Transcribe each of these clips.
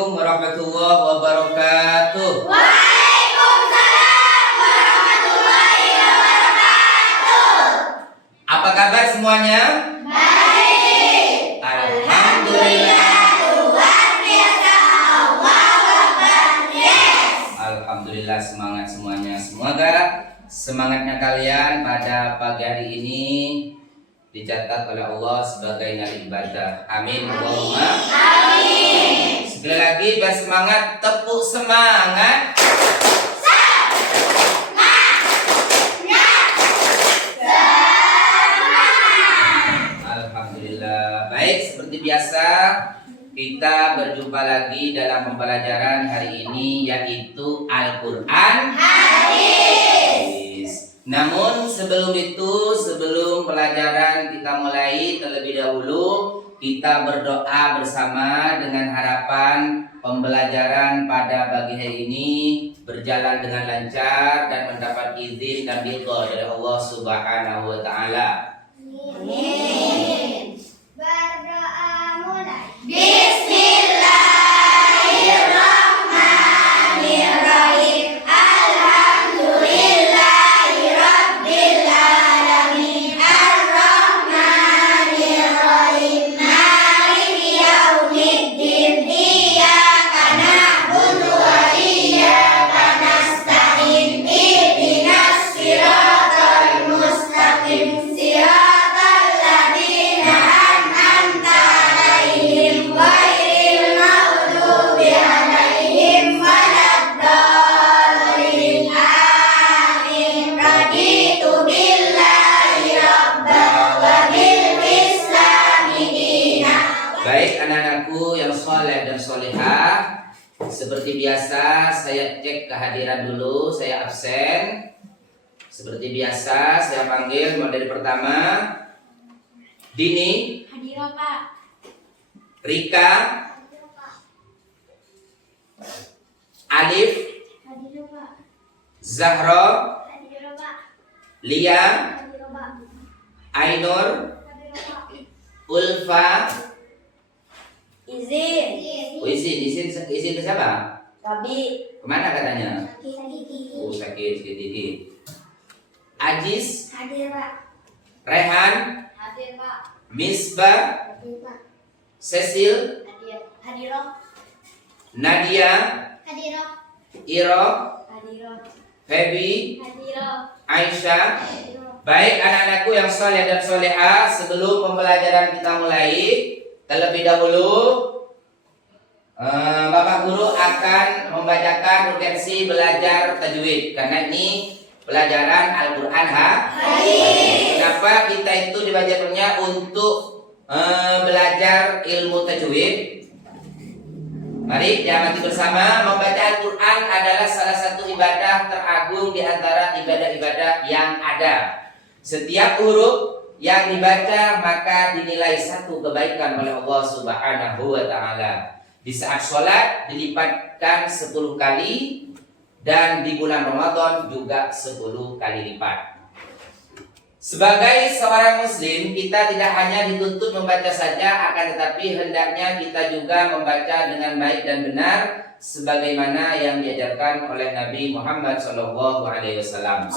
Assalamualaikum warahmatullahi wabarakatuh. Waalaikumsalam warahmatullahi wabarakatuh. Apa kabar semuanya? Baik. Alhamdulillah. Luar biasa. Allahu Akbar. Yes. Alhamdulillah, semangat semuanya. Semoga semangatnya kalian pada pagi hari ini dicatat oleh Allah sebagai nilai ibadah. Amin. Allahumma Amin. sekali lagi bersemangat, tepuk semangat. Alhamdulillah. Baik, seperti biasa kita berjumpa lagi dalam pembelajaran hari ini, yaitu Al-Quran Hadis. Namun sebelum itu, sebelum pelajaran kita mulai, terlebih dahulu kita berdoa bersama dengan harapan pembelajaran pada pagi hari ini berjalan dengan lancar dan mendapat izin dan ridha dari Allah Subhanahu wa taala. Amin. Berdoa mulai. Bismillahirrahmanirrahim. Alhamdulillahirabbil alamin. Arrahmanirrahim. Maliki yaumiddin. Iyyaka na'budu wa iyyaka nasta'in. Ihdinas siratal mustaqim. Siratal ladzina an'amta 'alaihim ghairil maghdubi 'alaihim waladdallin. Amin. Raditu billahi rabban wa bil islami dinan. Baik anak-anakku yang soleh dan solehah, seperti biasa saya cek kehadiran dulu, saya absen. Seperti biasa saya panggil mulai dari pertama. Dini, Hadir Pak. Rika, Alif, Hadir Pak. Zahro, Hadir Pak. Lia, Hadir Pak. Ainur, Hadir Pak. Ulfa. Izin. Izin ke siapa? Tabi. Kemana katanya? Gigi. Oh, sakit sedikit. Ajis, Hadir Pak. Rehan, Hadir Pak. Misbah, Hadir Pak. Cecil, Hadir. Hadir. Nadia, Hadir. Iro, Hadir. Feby, Hadir. Aisyah. Hadir. Baik anak-anakku yang soleh dan solehah, sebelum pembelajaran kita mulai, terlebih dahulu Bapak Guru akan membacakan urgensi belajar tajwid, karena ini pelajaran Al-Quran Hadis. Kenapa kita itu dibacakannya untuk belajar ilmu tajwid? Mari diamati bersama, membaca Al-Quran adalah salah satu ibadah teragung di antara ibadah-ibadah yang ada. Setiap huruf yang dibaca maka dinilai satu kebaikan oleh Allah Subhanahu wa taala. Di saat sholat dilipatkan 10 kali, dan di bulan Ramadan juga 10 kali lipat. Sebagai seorang muslim, kita tidak hanya dituntut membaca saja, akan tetapi hendaknya kita juga membaca dengan baik dan benar sebagaimana yang diajarkan oleh Nabi Muhammad SAW.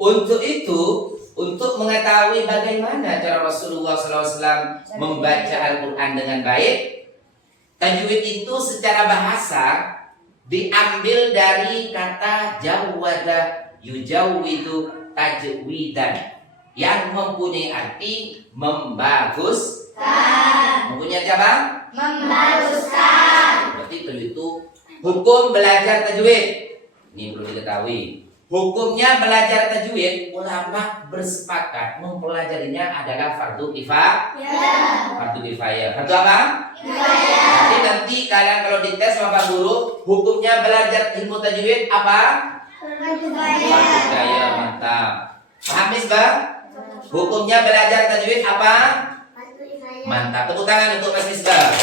Untuk itu, untuk mengetahui bagaimana cara Rasulullah SAW membaca Al-Quran dengan baik, tajwid itu secara bahasa diambil dari kata jawwada yujawwidu tajwidan, yang mempunyai arti membaguskan. Mempunyai arti apa? Membaguskan. Berarti itu hukum belajar tajwid. Ini perlu diketahui. Hukumnya belajar tajwid, ulama bersepakat mempelajarinya adalah fardu kifayah. Fardu kifayah. Fardu apa? Jadi nanti kalian kalau dites sama Pak Guru, hukumnya belajar ilmu tajwid apa? Fardu kifayah. Mantap. Paham Misbah? Hukumnya belajar tajwid apa? Mantap. Tepuk tangan untuk Mas Misbah.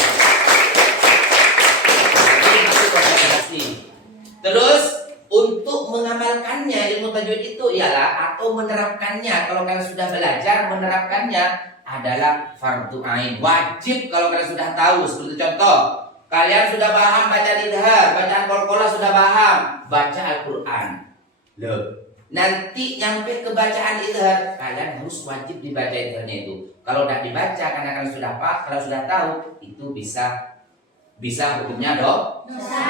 Terus untuk mengamalkannya ilmu tajwid itu ialah atau menerapkannya. Kalau kalian sudah belajar, menerapkannya adalah fardu ain. Wajib kalau kalian sudah tahu. Seperti contoh, kalian sudah paham baca idhar, bacaan qalqalah sudah paham, baca Al-Qur'an. Loh, nanti nyampe ke bacaan idhar, kalian harus wajib dibaca idharnya itu. Kalau tidak dibaca karena kalian sudah paham, kalau sudah tahu, itu bisa hukumnya dosa.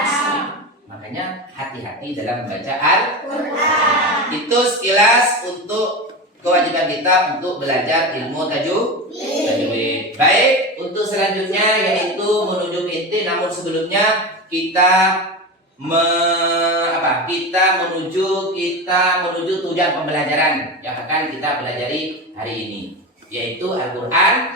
Makanya hati-hati dalam membaca Al-Qur'an. Itu sekilas untuk kewajiban kita untuk belajar ilmu tajwid. Baik, untuk selanjutnya yaitu menuju inti. Namun sebelumnya kita menuju tujuan pembelajaran yang akan kita pelajari hari ini, yaitu Al-Qur'an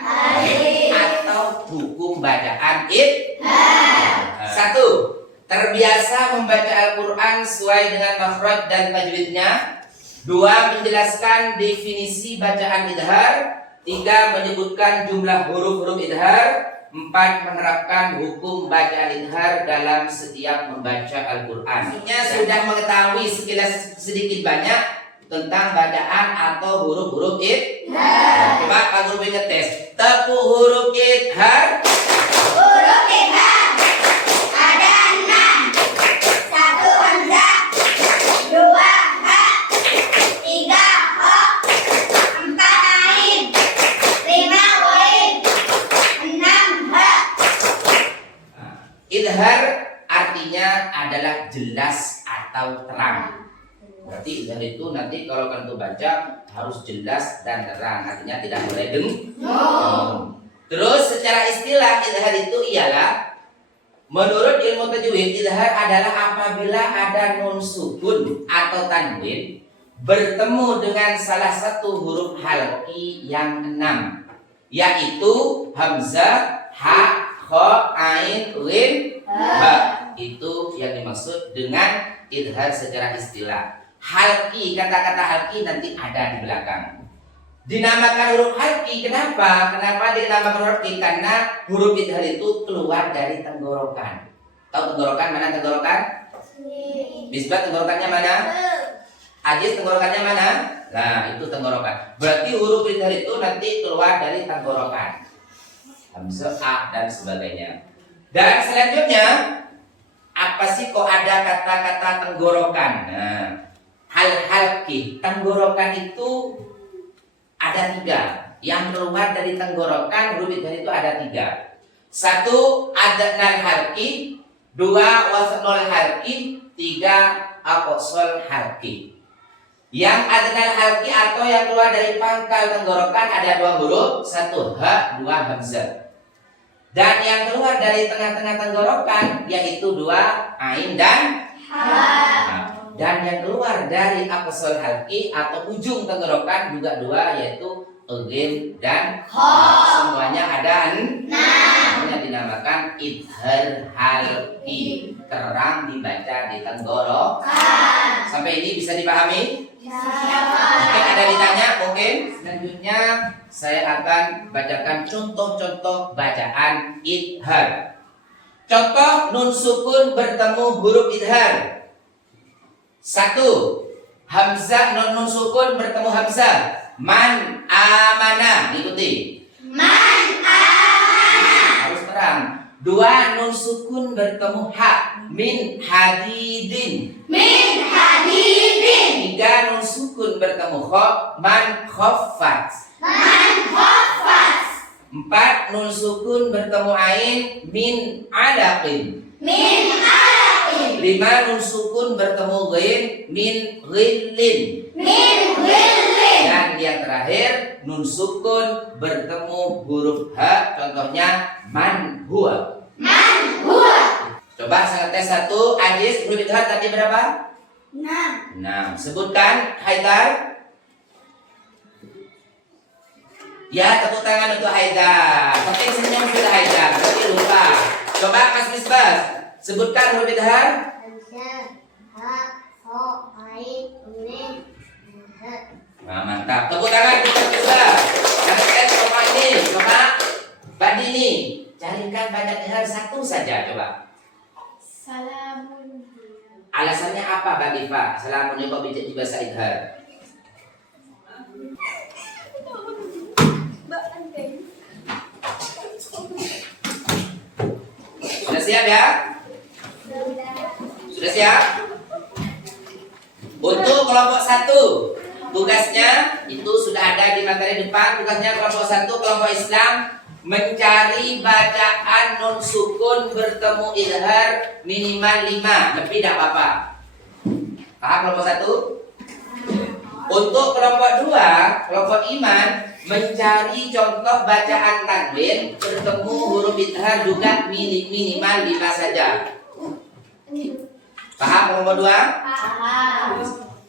atau hukum bacaan idhar. 1. Terbiasa membaca Al-Qur'an sesuai dengan makhraj dan tajwidnya. 2. Menjelaskan definisi bacaan idhar. 3. Menyebutkan jumlah huruf-huruf idhar. 4. Menerapkan hukum bacaan idhar dalam setiap membaca Al-Qur'an. Sudah mengetahui sekilas sedikit banyak tentang bacaan atau huruf-huruf idhar. Coba Pak Guru ngetes. Tepuk huruf idhar. Huruf idhar ada 6. 1 hamzah, 2 ha, 3 ho, 4 ain, 5 ghain, 6 ha. Idhar artinya adalah jelas atau terang. Berarti idhar itu nanti kalau kalian baca harus jelas dan terang. Artinya tidak boleh dengung. Terus secara istilah idhar itu ialah, menurut ilmu tajwid, idhar adalah apabila ada nun sukun atau tanwin bertemu dengan salah satu huruf halqi yang 6, yaitu hamzah, ha, kha, ain, ghin, ba. Itu yang dimaksud dengan idhar secara istilah. Halqi, kata-kata halqi nanti ada di belakang. Dinamakan huruf halqi, kenapa? Kenapa dinamakan huruf halqi? Karena huruf idhar itu keluar dari tenggorokan. Tahu tenggorokan? Mana tenggorokan? Misbah tenggorokannya mana? Ajis tenggorokannya mana? Nah, itu tenggorokan. Berarti huruf idhar itu nanti keluar dari tenggorokan. Hamzah, a, dan sebagainya. Dan selanjutnya, apa sih kok ada kata-kata tenggorokan? Nah, halqi, tenggorokan itu ada 3. Yang keluar dari tenggorokan huruf idhar itu ada 3. 1. Adnal halqi, 2. wasnul halqi, 3. aqsal halqi. Yang adnal halqi atau yang keluar dari pangkal tenggorokan ada 2 huruf, 1 ha, 2 hamzah. Dan yang keluar dari tengah-tengah tenggorokan yaitu 2 ain dan ha. Dan yang keluar dari aqsal halqi atau ujung tenggorokan juga 2, yaitu ghin dan ha. Semuanya ada 6. Namanya dinamakan idhar halqi, terang dibaca di tenggorokan. Sampai ini bisa dipahami? Mungkin ada ditanya, mungkin. Selanjutnya saya akan bacakan contoh-contoh bacaan idhar. Contoh nun sukun bertemu huruf idhar. 1. Hamzah, nun sukun bertemu hamzah. Man amana, ikuti. Man amana. Harus terang. 2. Nun sukun bertemu ha. Min hadidin. Min hadidin. 3. Nun sukun bertemu kha. Man khaffat. Man khaffat. 4. Nun sukun bertemu ain. Min alaqin. Min alaqin. 5. Nun sukun bertemu ghin. Min ghillin. Min ghillin. Dan yang terakhir nun sukun bertemu huruf ha. Contohnya man huwa. Man huwa. Coba saya tes 1. Ajis, huruf idhar tadi berapa? 6. 6. Sebutkan Haidar. Ya, tepuk tangan untuk Haidar. Penting senyum sudah Haidar, berarti lupa. Coba Mas Misbah, sebutkan huruf idhar. Hamzah, ha, kha, ain, ghin, ha. Nah, mantap. Tepuk tangan untuk Misbah. Yang tes coba ini, coba Mbak Dini, carikan bacaan idhar 1 saja coba. Salamun. Alasannya apa Mbak Diva? Salamun kok bijak di bahasa idhar. siap ya? Sudah siap? Untuk kelompok 1, tugasnya itu sudah ada di materi depan. Tugasnya kelompok 1, kelompok Islam, mencari bacaan nun sukun bertemu izhar minimal 5, lebih tidak apa-apa. Paham kelompok 1? Untuk kelompok 2, kelompok iman, mencari contoh bacaan tanwin bertemu huruf izhar juga minimal 5 saja. Paham kelompok 2?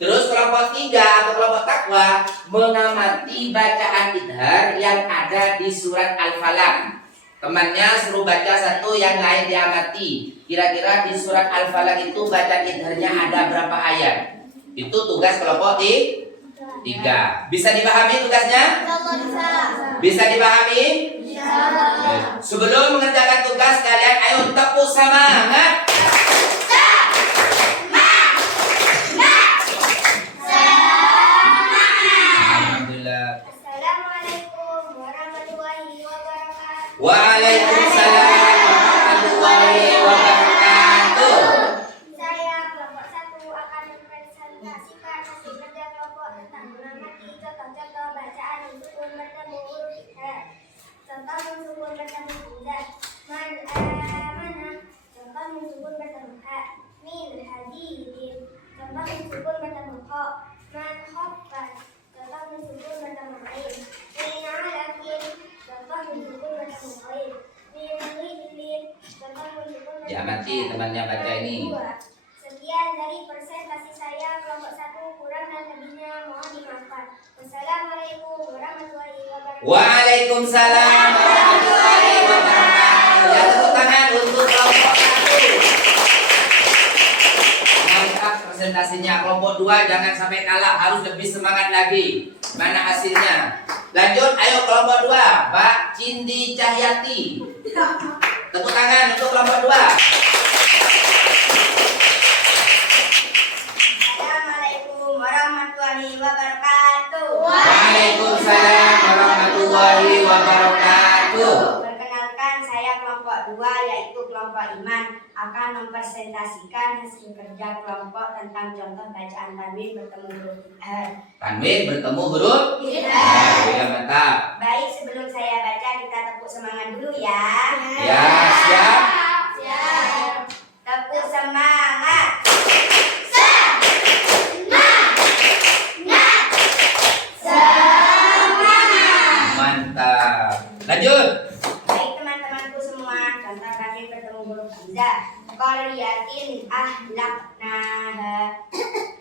Terus kelompok 3 atau kelompok takwa, mengamati bacaan izhar yang ada di surat Al-Falaq. Temannya suruh baca satu, yang lain diamati. Kira-kira di surat Al-Falaq itu bacaan izharnya ada berapa ayat? Itu tugas kelompok 3. Bisa dipahami tugasnya? Bisa dipahami? Sebelum mengerjakan tugas kalian ayo tepuk semangat. Waalaikumsalam warahmatullahi wabarakatuh. Saya kelompok 1 akan mempresentasikan hasil kerja kelompok tentang mengamati contoh-contoh bacaan sukun bertemu huruf izhar. Contoh sukun bertemu hamzah. Mana? Contoh sukun bertemu ha. Min hadidin. Contoh sukun bertemu kha. Man khaffat. Contoh sukun bertemu ain. Min alakin. Contoh sukun bertemu ain. Min ridlin. Contoh sukun bertemu Diamati temannya baca ini. Sekian dari presentasi saya kelompok 1, kurang dan lebihnya mohon dimaafkan. Wassalamualaikum warahmatullahi wabarakatuh. Waalaikumsalam warahmatullahi wabarakatuh. Ya, tepuk tangan untuk kelompok 1. Mantap presentasinya. Kelompok 2 jangan sampai kalah, harus lebih semangat lagi. Mana hasilnya? Lanjut, ayo kelompok 2, Mbak Cindi Cahyati. Tepuk tangan untuk kelompok 2. Assalamualaikum warahmatullahi wabarakatuh. Waalaikumsalam warahmatullahi wabarakatuh. Perkenalkan, saya kelompok 2 yaitu kelompok iman akan mempresentasikan hasil kerja kelompok tentang contoh bacaan tanwin bertemu huruf izhar. Tanwin bertemu huruf izhar. Ya, mantap. Baik, sebelum saya baca kita tepuk semangat dulu ya. Ya, siap. Siap. Tepuk semangat. Mantap. Lanjut. Baik teman-temanku semua, contoh kami bertemu huruf hamzah. Qaryatin ahlaknaha.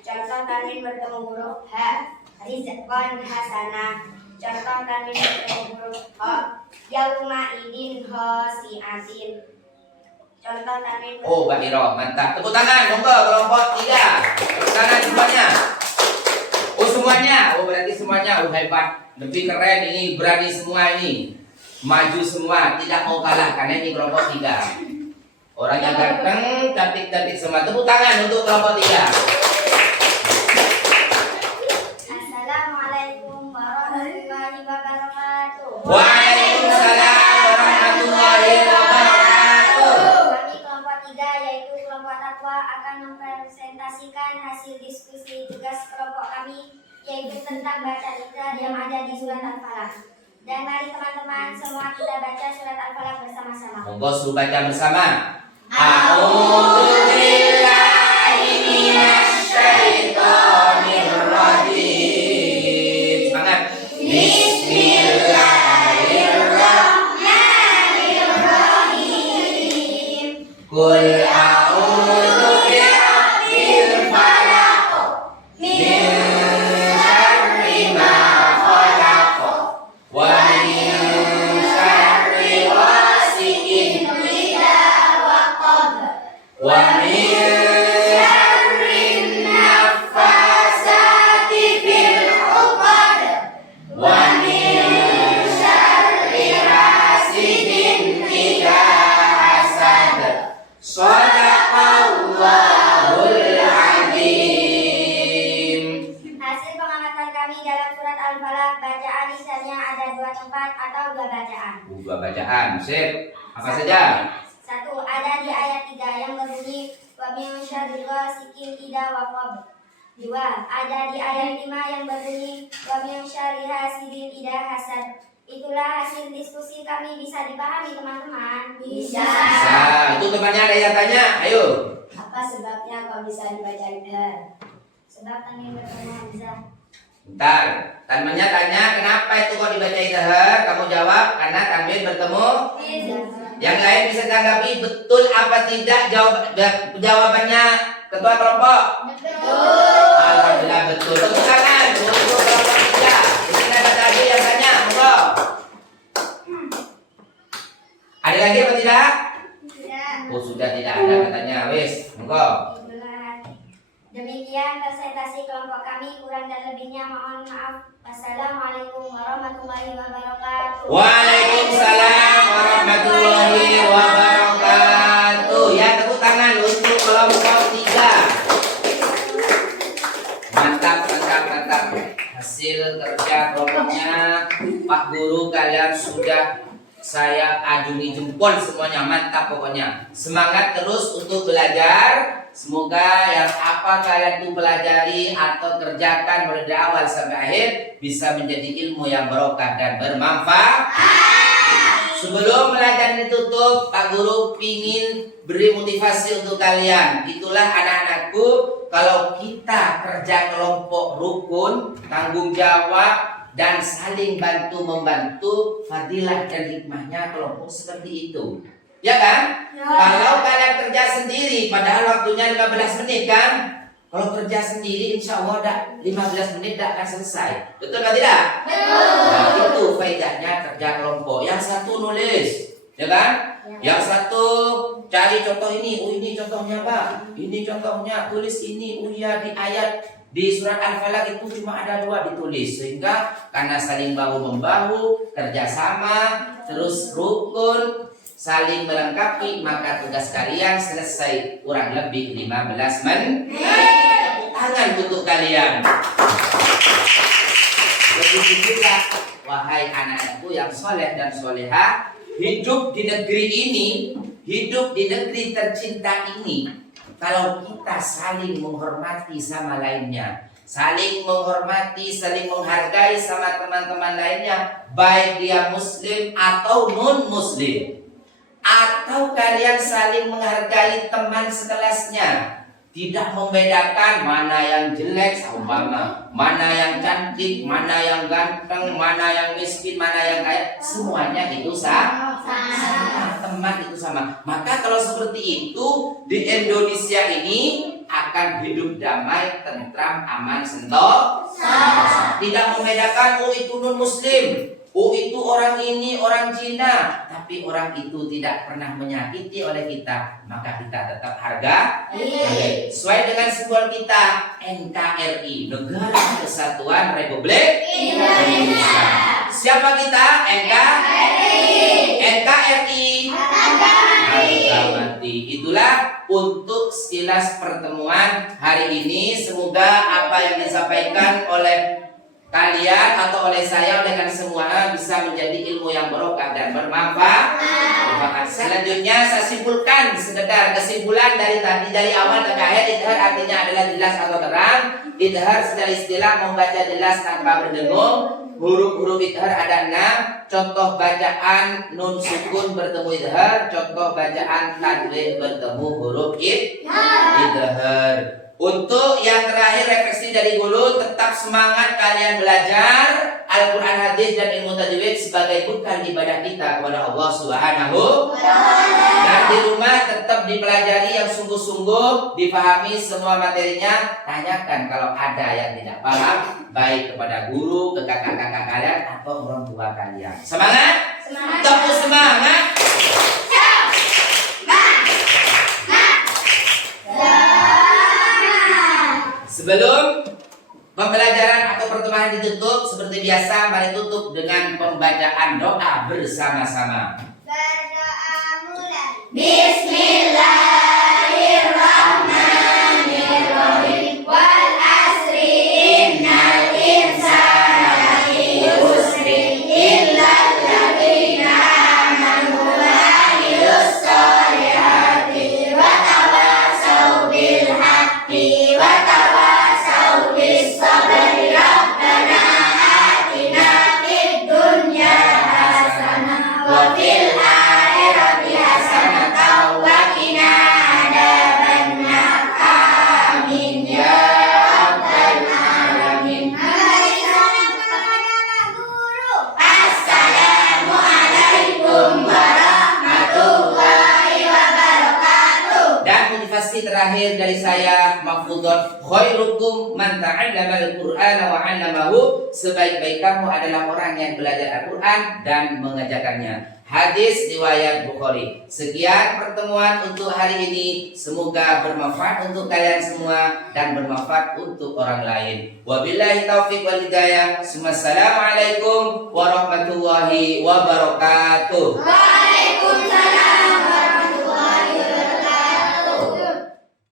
Contoh tanwin bertemu huruf ha. Rizqan hasanah. Contoh tanwin bertemu huruf ha. Yauma idin khasiatin. Contoh tanwin Oh, Mbak Miro, mantap. Tepuk tangan, monggo kelompok 3. Tepuk tangan semuanya. Oh, semuanya. Oh, berarti semuanya hebat. Lebih keren ini, berani semua ini. Maju semua, tidak mau kalah karena ini kelompok 3. Orangnya ganteng, cantik-cantik semua. Tepuk tangan untuk kelompok 3. Assalamualaikum warahmatullahi wabarakatuh. Waalaikumsalam warahmatullahi wabarakatuh. Kami kelompok 3 yaitu kelompok takwa akan mempresentasikan hasil diskusi tugas kelompok kami yaitu tentang baca izhar yang ada di surat Al-Falaq. Dan mari teman-teman semua kita baca surat Al-Falaq bersama-sama. Monggo suruh baca bersama. A'udzubillahi minasyaitonirrajim. Semangat. Bismillahirrahmanirrahim. Qul a'udzu birabbil falaq. Min syarri ma khalaq. Wa min syarri ghasiqin idza waqab. Wa min syarri naffasati fil 'uqad. Wa min syarri hasidin idza hasad. Shadaqallahul azim. Hasil pengamatan kami dalam surat Al-Falaq, bacaan izharnya ada 2 tempat atau 2 bacaan. 2 bacaan. Sip. Apa saja? 1 ada di min syarri ghasiqin idza waqab. 2. Ada di ayat 5 yang berbunyi wa min syarri hasidin idza hasad. Itulah hasil diskusi kami, bisa dipahami teman-teman? Bisa. Itu temannya ada yang tanya, ayo. Apa sebabnya kok bisa dibaca idhar? Sebab tanwin bertemu hamzah. Bentar, temannya tanya kenapa itu kok dibaca idhar? Kamu jawab karena tanwin bertemu. Yang lain bisa tanggapi betul apa tidak jawabannya ketua kelompok? Betul. Alhamdulillah betul. Tepuk tangan untuk kelompok 3. Ini ada tadi yang tanya, monggo. Ada lagi apa tidak? Tidak. Oh sudah tidak ada katanya, wis, monggo. Demikian presentasi kelompok kami, kurang dan lebihnya mohon maaf. Wassalamualaikum warahmatullahi wabarakatuh. Waalaikumsalam warahmatullahi wabarakatuh. Ya, tepuk tangan untuk kelompok 3. Mantap, mantap, mantap. Hasil kerja kelompoknya Pak Guru, kalian sudah saya ajungi jempol semuanya, mantap pokoknya. Semangat terus untuk belajar. Semoga yang apa kalian tuh pelajari atau kerjakan mulai dari awal sampai akhir bisa menjadi ilmu yang barokah dan bermanfaat. Sebelum pelajaran ditutup, Pak Guru ingin beri motivasi untuk kalian. Itulah anak-anakku, kalau kita kerja kelompok rukun, tanggung jawab dan saling bantu-membantu, fadilah dan hikmahnya kelompok seperti itu. Ya kan? Ya. Kalau kalian kerja sendiri, padahal waktunya 15 menit kan? Kalau kerja sendiri insya Allah 15 menit tidak akan selesai. Betul atau tidak? Betul. Nah, itu faedahnya kerja kelompok. Yang satu nulis, ya kan? Ya. Yang satu cari contoh ini. Oh ini contohnya Pak. Ini contohnya, tulis ini. Oh iya di ayat di surat Al-Falaq itu cuma ada 2 ditulis. Sehingga karena saling bahu-membahu, kerjasama, terus rukun, saling melengkapi, maka tugas kalian selesai kurang lebih 15 menit. Tangan untuk kalian. Begitu juga wahai anak-anakku yang soleh dan soleha, hidup di negeri ini, hidup di negeri tercinta ini, kalau kita saling menghormati sama lainnya, saling menghormati, saling menghargai sama teman-teman lainnya, baik dia muslim atau non muslim, atau kalian saling menghargai teman sekelasnya, tidak membedakan mana yang jelek seumpama, mana yang cantik, mana yang ganteng, mana yang miskin, mana yang kaya, semuanya itu sama, teman itu sama. Maka kalau seperti itu di Indonesia ini akan hidup damai, tentram, aman, sentosa. Tidak membedakan oh itu non muslim, oh itu orang ini orang Cina, tapi orang itu tidak pernah menyakiti oleh kita, maka kita tetap hargai. Sesuai dengan simbol kita NKRI, Negara Kesatuan Republik Indonesia. Siapa kita? NKRI. Itulah untuk sekilas pertemuan hari ini. Semoga apa yang disampaikan oleh kalian atau oleh saya, oleh kalian semua bisa menjadi ilmu yang barokah dan bermanfaat. Selanjutnya saya simpulkan sekedar kesimpulan dari tadi, dari awal sampai akhir. Idhar artinya adalah jelas atau terang. Idhar secara istilah membaca jelas tanpa berdengung. Huruf-huruf idhar ada 6. Contoh bacaan nun sukun bertemu idhar. Contoh bacaan tanwin bertemu huruf idhar. Untuk yang terakhir, refleksi dari Guru, tetap semangat kalian belajar Al-Quran, hadis dan ilmu tajwid sebagai bekal ibadah kita kepada Allah Subhanahu wa ta'ala. Dan di rumah tetap dipelajari yang sungguh-sungguh, dipahami semua materinya. Tanyakan kalau ada yang tidak paham, baik kepada guru, ke kakak-kakak kalian atau orang tua kalian. Semangat! Semangat! Tepuk semangat! Sebelum pembelajaran atau pertemuan ditutup, seperti biasa, mari tutup dengan pembacaan doa bersama-sama. Berdoa mulai. Bismillahirrahmanirrahim. Wal asri innal insana lafi khusrin illal ladzina amanu wa amilus solihati wa tawassaw Informasi terakhir dari saya, Mahfudhon, khairukum man ta'allama al-Qur'ana wa 'allamahu. Sebaik-baik kamu adalah orang yang belajar Al-Qur'an dan mengajarkannya. Hadis riwayat Bukhari. Sekian pertemuan untuk hari ini. Semoga bermanfaat untuk kalian semua dan bermanfaat untuk orang lain. Wabillahi taufiq wal hidayah. Assalamualaikum warahmatullahi wabarakatuh.